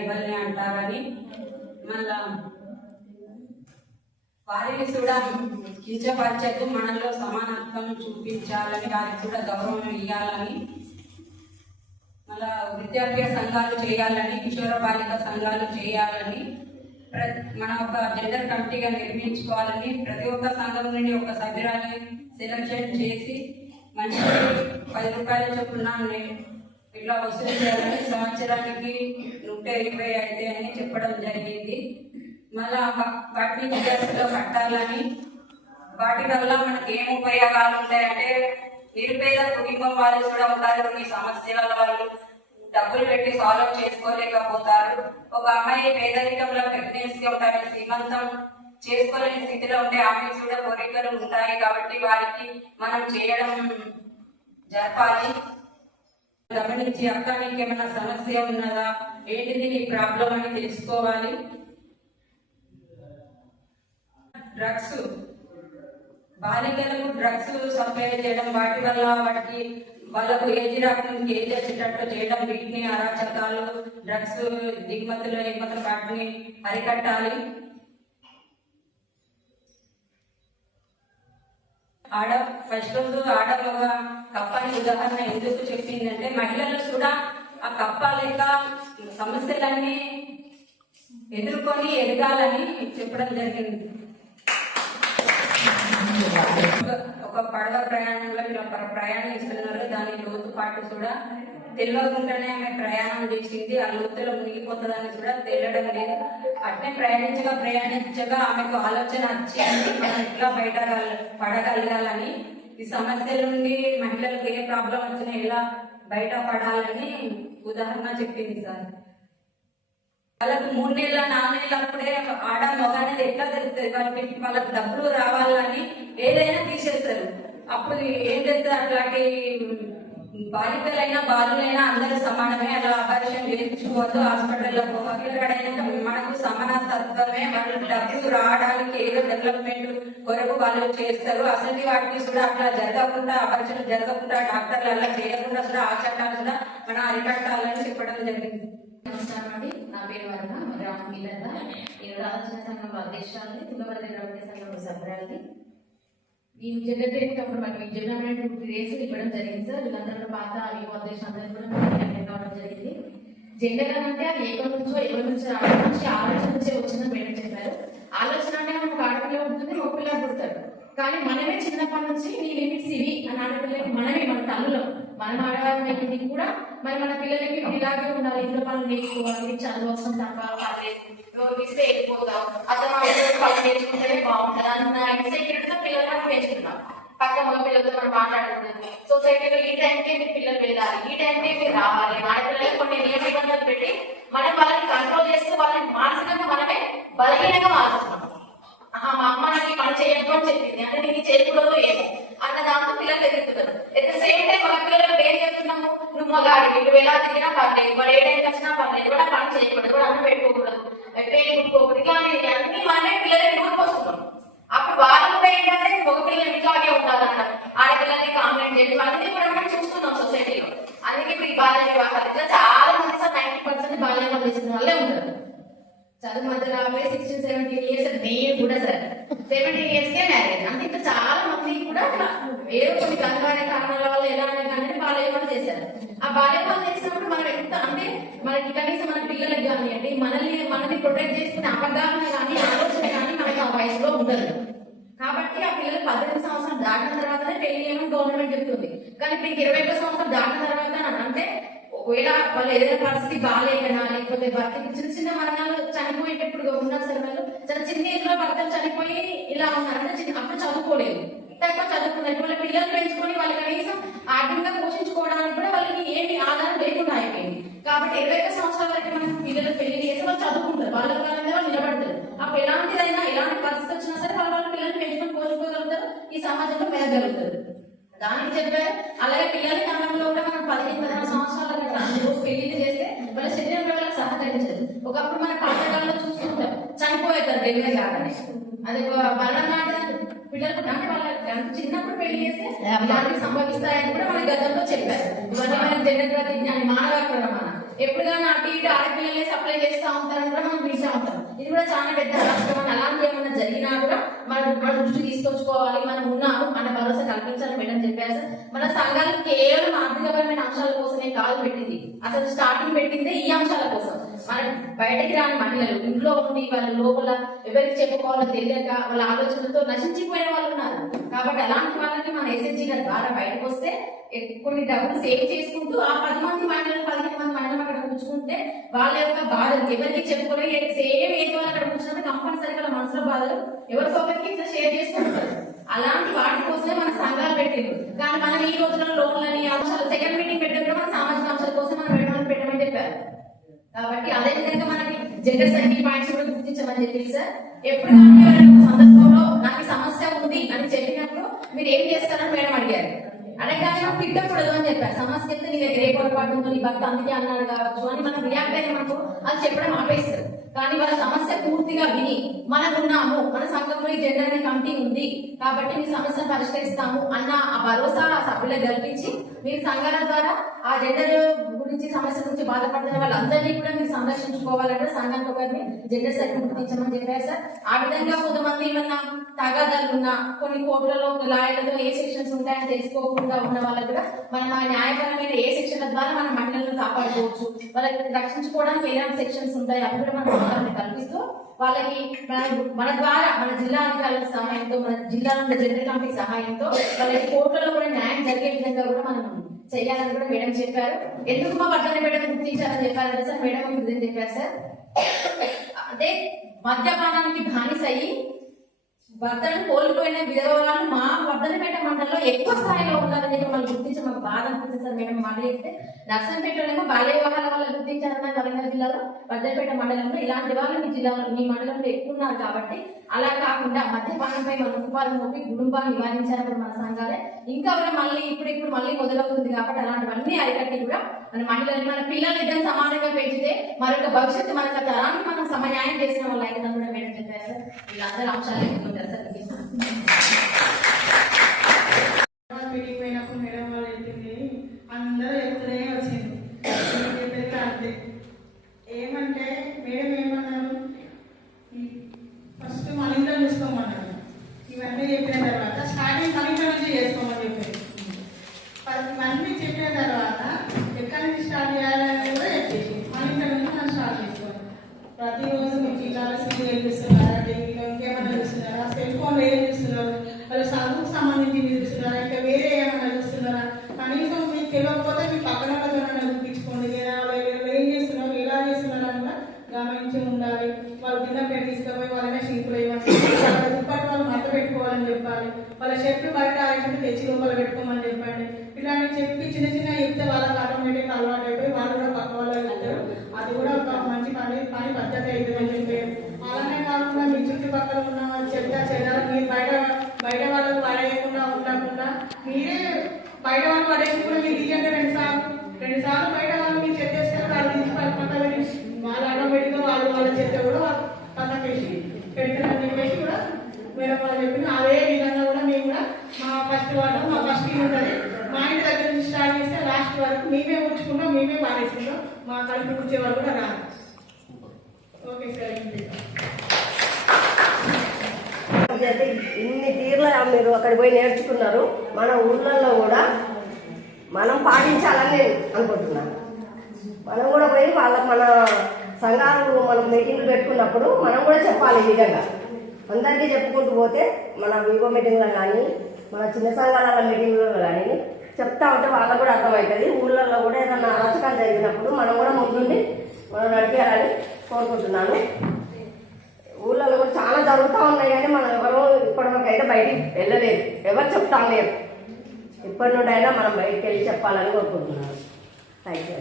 ఎవరిని అంటారని మళ్ళా వారిని కూడా కించపరచకు, మనలో సమానత్వం చూపించాలని, వారికి కూడా గౌరవం ఇవ్వాలని, మళ్ళా విద్యార్థి సంఘాలు చేయాలని, కిషోర బాలిక సంఘాలు చేయాలని, మన ఒక జెండర్ కమిటీగా నిర్మించుకోవాలని, ప్రతి ఒక్క సంఘం నుండి ఒక సభ్యురాన్ని సెలక్షన్ చేసి మనిషికి 10 రూపాయల చొప్పున ఇట్లా వసూలు చేయాలని, సంవత్సరానికి 120 అయితే అని చెప్పడం జరిగింది. మళ్ళా వాటిని విద్యార్థుల్లో కట్టాలని, వాటి వల్ల మనకి ఏం ఉపయోగాలు ఉంటాయంటే నిరుపేద కుటుంబం వాళ్ళు కూడా ఉంటారు, కొన్ని సమస్యల వాళ్ళు డబ్బులు పెట్టి సాల్వ్ చేసుకోలేకపోతారు. ఒక అమ్మాయి పేదరికంలో ప్రెగ్నెన్సీ ఉంటాయి, శ్రీమంతం చేసుకోలేని స్థితిలో ఉంటే ఆమెకు కూడా కోరికలు ఉంటాయి. కాబట్టి వారికి మనం చేయడం జరపాలి. గమనించి అక్క నీకు ఏమైనా సమస్య ఉన్నదా, ఏంటిది నీ ప్రాబ్లం అని తెలుసుకోవాలి. డ్రగ్స్, బాలికలకు డ్రగ్స్ సప్లై చేయడం, వాటి వల్ల వాళ్ళకు ఏజ్ రాకుండా ఏజ్ వచ్చేటట్టు చేయడం, వీటిని అరాచకాలు, డ్రగ్స్ దిగుమతులు ఎగుమతులు వాటిని అరికట్టాలి. ఫస్ట్ రోజు ఆడమగ కప్పని ఉదాహరణ ఎందుకు చెప్పిందంటే మహిళలు కూడా ఆ కప్ప లేక సమస్యలన్నీ ఎదుర్కొని ఎదగాలని చెప్పడం జరిగింది. ఒక పడవ ప్రయాణంలో ఇలా ప్రయాణిస్తున్నారు, దాని లోతు పాటు కూడా తెలియకుండానే ఆమె ప్రయాణం చేసింది. ఆ లోతులో మునిగిపోతుందని కూడా తెలియడం లేదు. అట్నే ప్రయాణించగా ఆమెకు ఆలోచన వచ్చింది, మనం ఎట్లా బయట పడగలగాలని, ఈ సమస్యల నుండి మహిళలకు ఏ ప్రాబ్లం వచ్చినా ఎలా బయట పడాలని ఉదాహరణ చెప్పింది సార్. వాళ్ళకు 3 నెలల 4 నెలలు అప్పుడే ఆడ మగ అనేది ఎట్లా తెలుస్తుంది, వాళ్ళకి డబ్బులు రావాలని ఏదైనా తీసేస్తారు. అప్పుడు ఏం చేస్తారు, అట్లాంటి బాలికలైనా బాలులైనా అందరూ సమానమే, అలా అపరిచయం చేయించుకోవద్దు. హాస్పిటల్లో పిల్లగాడైనా మనకు సమానత్వమే, వాళ్ళు డబ్బులు రావడానికి ఏదో డెవలప్మెంట్ కొరకు వాళ్ళు చేస్తారు. అసలు వాటిని కూడా అట్లా జరగకుండా, అపరిచయం జరగకుండా, డాక్టర్లు అలా చేయకుండా కూడా ఆ చట్టాలు కూడా మనం అరికట్టాలని చెప్పడం జరిగింది. నమస్కారం అండి, నా పేరు వరణ, గ్రామం మీలంద. నేను రాధాచరణ సంఘం అధ్యక్షురాలని, తుంగభద్ర ద్రవిడ సంఘం సభ్యురాలని. ఈ జెండర్ ట్రైనింగ్ అప్పుడు మనకి జెండర్ 2 days ఇవ్వడం జరిగింది సార్. వీళ్ళందరూ పాత యువ అధ్యక్షులందరూ కూడా మనకి అటెండ్ కావడం జరిగింది. జెండర్ అంటే అది ఎవరి నుంచి మంచి ఆలోచన నుంచే వచ్చిందని మేడం చెప్పారు. ఆలోచన అంటే మనకు ఆడపిల్ల ఉంటుంది, ఒక పిల్ల పుడతాడు. కానీ మనమే చిన్నప్పటి నుంచి నీ లిమిట్స్ ఇవి అని ఆడపిల్లకి మనమే, మన తల్లులో మనం ఆడవాళ్ళకి కూడా మరి మన పిల్లలకి ఇలాగే ఉండాలి, ఇంట్లో పనులు నేర్చుకోవాలి, చదువు అవసరం తప్ప ఇస్తే వెళ్ళిపోతాం, అతను పనులు నేర్చుకుంటేనే బాగుంటుంది అన్న ఇన్సెక్యూరిటీతో పిల్లలకు పెంచుతున్నాం. పక్క మగ పిల్లలతో మనం మాట్లాడుకుంటుంది. సొసైటీలో ఈ టైంకే మీరు పిల్లలు వెళ్ళాలి, ఈ టైంకే మీరు రావాలి, ఆడపిల్లలకు కొన్ని నియమ నిబంధనలు పెట్టి మనం వాళ్ళని కంట్రోల్ చేస్తూ వాళ్ళని మానసికంగా మనమే బలహీనంగా మారుస్తున్నాం. మా అమ్మ నాకు ఈ పని చేయొద్దు అని చెప్పింది అంటే నీకు చేయకూడదు ఏమో అన్న దాంతో పిల్లలు ఎదుగుతున్నారు. ఎట్ ద సేమ్ టైం మన పిల్లలకు ఏం చేస్తున్నాము, నువ్వు మగాడికి నువ్వు ఎలా తిరిగినా పర్లేదు, వాడు ఏ టైంకి వచ్చినా పర్లేదు, కూడా పని చేయకూడదు, కూడా అన్నం పెట్టుకోకూడదు, పేరు పెట్టుకోకూడదు, ఇట్లా అన్ని మనమే పిల్లలకి నూరుకొస్తున్నాం. అప్పుడు వాళ్ళు కూడా ఏంటంటే మగ పిల్లలు ఇట్లాగే ఉండాలన్నారు, ఆడపిల్లల్ని కాంప్లైంట్ చేయడం అన్ని కూడా మనం చూస్తున్నాం సొసైటీలో. అందుకే ఇప్పుడు ఈ బాల్య వివాహాలు ఇట్లా చాలా మంది సార్ 90% బాల్య వివాహాలు చేసిన వాళ్ళే ఉంటారు. చదువు మధ్యలో 16-17 years నేను కూడా సార్ 17 years మ్యారేజ్. అంటే ఇంకా చాలా మంది కూడా ఏదో కొన్ని కనుగొనే కారణాల వల్ల ఎలా కానీ బాల్యవివాహాలు చేశారు. ఆ బాల్యవివాహాలు చేసినప్పుడు మనం ఎంత అంటే మనకి కనీసం మన పిల్లలకు కానివ్వండి, మనల్ని ప్రొటెక్ట్ చేసుకునే అవగాహన కానీ ఆలోచన కానీ మనకి ఆ వయసులో ఉండదు. కాబట్టి ఆ పిల్లలు 18 సంవత్సరాలు దాటిన తర్వాతనే పెళ్లి చేయమని గవర్నమెంట్ చెప్తుంది. కానీ ఇప్పుడు 21 సంవత్సరాలు దాటిన తర్వాత అంటే ఒకవేళ వాళ్ళు ఏదైనా పరిస్థితి బాగాలేకనా, లేకపోతే భర్త చిన్న మరణాలు చనిపోయేటప్పుడు ఉన్నారు సార్. వాళ్ళు చాలా చిన్న ఏజ్ లో భర్తలు చనిపోయి ఇలా ఉన్నారంటే అప్పుడు చదువుకోలేదు, తక్కువ చదువుకున్నారు. వాళ్ళ పిల్లలు పెంచుకొని వాళ్ళు కనీసం ఆర్థికంగా పోషించుకోవడానికి కూడా వాళ్ళకి ఏమి ఆధారం లేకుండా అయిపోయింది. కాబట్టి 21 సంవత్సరాల వరకు మనం పిల్లలు పెళ్లి చేసి వాళ్ళు చదువుకుంటారు, వాళ్ళ కాలంలో వాళ్ళు నిలబడతారు. అప్పుడు ఎలాంటి పరిస్థితి వచ్చినా సరే వాళ్ళ పిల్లల్ని పెంచుకొని పోషించుకోగలుగుతారు, ఈ సమాజంలో మెదగలుగుతారు. దానికి చెప్పారు. అలాగే పిల్లల కాలంలో కూడా మనం 15-16 సంవత్సరాల పెళ్లి చేస్తే వాళ్ళ శరీరం వాళ్ళకి సహకరించదు. ఒకప్పుడు మన పాఠశాలలో చూసుకుంటాం చనిపోయేస్తారు డెలివరీ కాగానే, అది మరణం నాటి పిల్లలకు అంటే వాళ్ళ చిన్నప్పుడు పెళ్లి చేస్తే ఇలాంటివి సంభవిస్తాయని కూడా మన గతంలో చెప్పారు. ఇవన్నీ మనకి జనరల్ విజ్ఞాని మానవ ప్రమాణ ఎప్పుడు కానీ అటు ఇటు ఆడపిల్లలే సప్లై చేస్తూ ఉంటారని కూడా మనం పిలిచా ఉంటాం. ఇది కూడా చాలా పెద్ద రాష్ట్రం. అలాంటి ఏమైనా జరిగినా కూడా మన దృష్టి తీసుకొచ్చుకోవాలి, మనం ఉన్నాము మన భరోసా కల్పించాలని మేడం చెప్పారు సార్. మన సంఘాలు కేవలం ఆర్థికపరమైన అంశాల కోసమే కాలు పెట్టింది. అసలు స్టార్టింగ్ పెట్టిందే ఈ అంశాల కోసం. మన బయటకి రాని మహిళలు ఇంట్లో ఉండి వాళ్ళు లోపల ఎవరికి చెప్పుకోవాలో తెలియక వాళ్ళ ఆలోచనలతో నశించిపోయిన వాళ్ళు ఉన్నారు. కాబట్టి అలాంటి వాళ్ళకి మన ఎస్ఎస్జీ ద్వారా బయటకు వస్తే కొన్ని డబ్బులు సేవ్ చేసుకుంటూ ఆ 10 మంది మహిళలు 15 మంది మహిళలు అక్కడ కూర్చుకుంటే వాళ్ళ యొక్క బాధలు ఎవరికి చెప్పుకోలేదు. సేమ్ ఏజ్ వాళ్ళు అక్కడ కూర్చున్నప్పుడు కంపల్సరీగా వాళ్ళ మనసులో బాధలు ఎవరికొకరికి ఇట్లా షేర్ చేసుకుంటారు. అలాంటి వాటి కోసమే మన సంఘాలు పెట్టిండ్రు. కానీ మనం ఈ రోజుల్లో లోన్లని అంశాలు సెకండ్ మీటింగ్ పెట్టినప్పుడు మన సామాజిక అంశాల కోసం మనం పెట్టమని చెప్పారు. కాబట్టి అదే విధంగా మనకి జెండర్ సైకిల్ పాయింట్స్ కూడా గుర్తించమని చెప్పి సార్. ఎప్పుడు కానీ సందర్భంలో నాకు సమస్య ఉంది అని చెప్పినప్పుడు మీరు ఏం చేస్తారని మేడం అడిగారు. అడగగానే మనం తిట్టకూడదు అని చెప్పారు. సమస్య చెప్తే నీ దగ్గర ఏ పొరపాటు ఉందో నీ భర్త అందుకే అన్నాడు కావచ్చు అని మనం రియాక్ట్ అయిన మనకు అది చెప్పడం ఆపేస్తారు. కానీ వాళ్ళ సమస్య పూర్తిగా విని మనకున్నాము, మన సంఘంలో ఈ జెండర్ అనే కమిటీ ఉంది కాబట్టి మీ సమస్యను పరిష్కరిస్తాము అన్న ఆ భరోసా సభ్యులకు కల్పించి మీరు సంఘాల ద్వారా ఆ జెండర్ గురించి సమస్య గురించి బాధపడుతున్న వాళ్ళందరినీ కూడా మీరు సంరక్షించుకోవాలంటే సంఘానికి ఒకరిని జెండర్ సర్కిల్ గుర్తించమని చెప్పారు సార్. ఆ విధంగా కొంతమంది ఏమన్నా తగాదాలు ఉన్నా కొన్ని కోర్టులలో లాయర్లతో ఏ సెక్షన్స్ ఉంటాయని తెలుసుకోకుండా ఉన్న వాళ్ళకు కూడా మనం ఆ న్యాయపరమైన ఏ సెక్షన్ల ద్వారా మన మహిళలను కాపాడుకోవచ్చు, వాళ్ళకి రక్షించుకోవడానికి ఎలాంటి సెక్షన్స్ ఉంటాయి అవి కూడా మనం కల్పిస్తూ వాళ్ళకి మన ద్వారా మన జిల్లా అధికారుల సహాయంతో మన జిల్లా నుండి జనరల్ కమిటీ సహాయంతో వాళ్ళకి కోర్టులలో కూడా న్యాయం జరిగే విధంగా కూడా మనం చేయాలని కూడా మేడం చెప్పారు. ఎందుకు మా వర్ధన మేడం గుర్తించాలని చెప్పారు సార్. మేడం ఇదేం చెప్పారు సార్ అంటే మద్యపానానికి బానిస అయ్యి భర్తను కోల్పోయిన విధవ వాళ్ళు మా వర్ధనపేట మండలంలో ఎక్కువ స్థాయిలో ఉన్నారని మమ్మల్ని గుర్తించి మాకు బాధ అనిపించింది సార్. మేడం మాట చెప్తే నర్సంపేటలోనేమో బాల్య వివాహాల వల్ల గుర్తించారన్న వరంగల్ జిల్లాలో వర్ధనపేట మండలంలో ఇలాంటి వాళ్ళు మీ జిల్లాలో మీ మండలంలో ఎక్కువ ఉన్నారు. కాబట్టి అలా కాకుండా మద్యపానంపై మన ఉపాధి మోపి కుటుంబాన్ని నివారించాలని మన సంఘాలే ఇంకా కూడా మళ్ళీ ఇప్పుడు మళ్ళీ మొదలవుతుంది. కాబట్టి అలాంటివన్నీ అరికట్టి కూడా మన మహిళలు మన పిల్లలు ఇద్దరు సమానంగా పెంచితే మరొక భవిష్యత్తు మనకు తరానికి మనం సమన్యాయం చేసిన వాళ్ళు అయితే కూడా మేడం చెప్పారు సార్. వీళ్ళందరూ అంశాలు ఎక్కుంటారు సార్. మీటింగ్ పోయినప్పుడు మేడం వాళ్ళు చెప్పింది అందరూ చెప్తూనే వచ్చింది. చెప్పేది అంతే. ఏమంటే మేడం ఏమన్నారు, ఫస్ట్ మన ఇంట్లో చూసుకోమన్నారు. ఇవన్నీ చెప్పిన తర్వాత స్టార్టింగ్ మన ఇంట్లో నుంచి చేసుకోమని చెప్పారు. ఇవన్నీ చెప్పిన తర్వాత ఎక్కడి నుంచి స్టార్ట్ చేయాలని కూడా చెప్పేసి మన ఇంట్లో నుంచి మనం స్టార్ట్ చేసుకోవాలి. ప్రతిరోజు మీ పిల్లలు సీరియల్ చూస్తున్నారా, టీవీలో ఇంకేమైనా చూస్తున్నారా, సెల్ ఫోన్లో ఏం చూస్తున్నారు, వాళ్ళు చదువుకు సంబంధించి చూస్తున్నారా, ఇంకా వేరే ఏమైనా చూస్తున్నారా, కనీసం మీకు తెలియకపోతే మీ పక్కన వాళ్ళతో చూపించుకోండి. లేదా వాళ్ళు ఏం చేస్తున్నారు ఎలా చేస్తున్నారు అని కూడా గమనించి ఉండాలి. వాళ్ళు తిన్నప్పుడు తీసుకుపోయి వాళ్ళనే షింకులు ఇవ్వండి, వాళ్ళ దుప్పటి వాళ్ళు మత పెట్టుకోవాలని చెప్పాలి, వాళ్ళ షర్ట్లు బయట ఆరేసి తెచ్చి లోపల పెట్టుకోమని చెప్పండి. ఇలాంటి చెప్పి చిన్న చిన్న చెప్తే వాళ్ళకి ఆటోమేటిక్ అలవాటు అయిపోయి వాళ్ళు కూడా పక్క వాళ్ళు వెళ్తారు. అది కూడా ఒక మంచి పని పద్ధతి అవుతుందని చెప్పారు. అలానే కాకుండా మీ చుట్టుపక్కల ఉన్న చెత్త చెదాలు మీరు బయట వాళ్ళకు పడేయకుండా ఉండకుండా మీరే బయట వాళ్ళు పడేసి కూడా మీరు తీయండి. రెండు సార్లు బయట వాళ్ళు మీరు చెత్త వేస్తారు, వాళ్ళు తీసి పక్కన వాళ్ళ ఆటోమేటిక్గా వాళ్ళ చెత్త కూడా పక్కన వేసి పెడతారని చెప్పేసి కూడా మేడం వాళ్ళు చెప్పిన అదే విధంగా కూడా మేము కూడా మా ఫస్ట్ ఇల్లు ఉంటుంది, మా ఇంటి దగ్గర నుంచి స్టార్ట్ చేస్తే లాస్ట్ వరకు మేమే ఉంచుకుంటాం, మేమే పాడేసుకుంటాం. మా కలిపి కూర్చే వాళ్ళు కూడా రాదు. Okay sir. ఇన్ని తీర్ల మీరు అక్కడికి పోయి నేర్చుకున్నారు. మన ఊళ్ళల్లో కూడా మనం పాటించాలని నేను అనుకుంటున్నాను. మనం కూడా పోయి వాళ్ళకి మన సంఘాలు మనం మీటింగ్లు పెట్టుకున్నప్పుడు మనం కూడా చెప్పాలి. ఈ విధంగా అందరికీ చెప్పుకుంటూ పోతే మన వివో మీటింగ్లో కానీ మన చిన్న సంఘాల మీటింగ్లలో కానీ చెప్తా ఉంటే వాళ్ళకు కూడా అర్థమవుతుంది. ఊళ్ళల్లో కూడా ఏదైనా అరాచకాలు జరిగినప్పుడు మనం కూడా ముందుండి మనం నడిపేయాలని కోరుకుంటున్నాను. ఊళ్ళలో కూడా చాలా జరుగుతూ ఉన్నాయి కానీ మనం ఎవరు ఇప్పటివరకైతే బయటికి వెళ్ళలేదు, ఎవరు చెప్తాం లేదు. ఇప్పటి నుండి అయినా మనం బయటికి వెళ్ళి చెప్పాలని కోరుకుంటున్నాను. Thank you.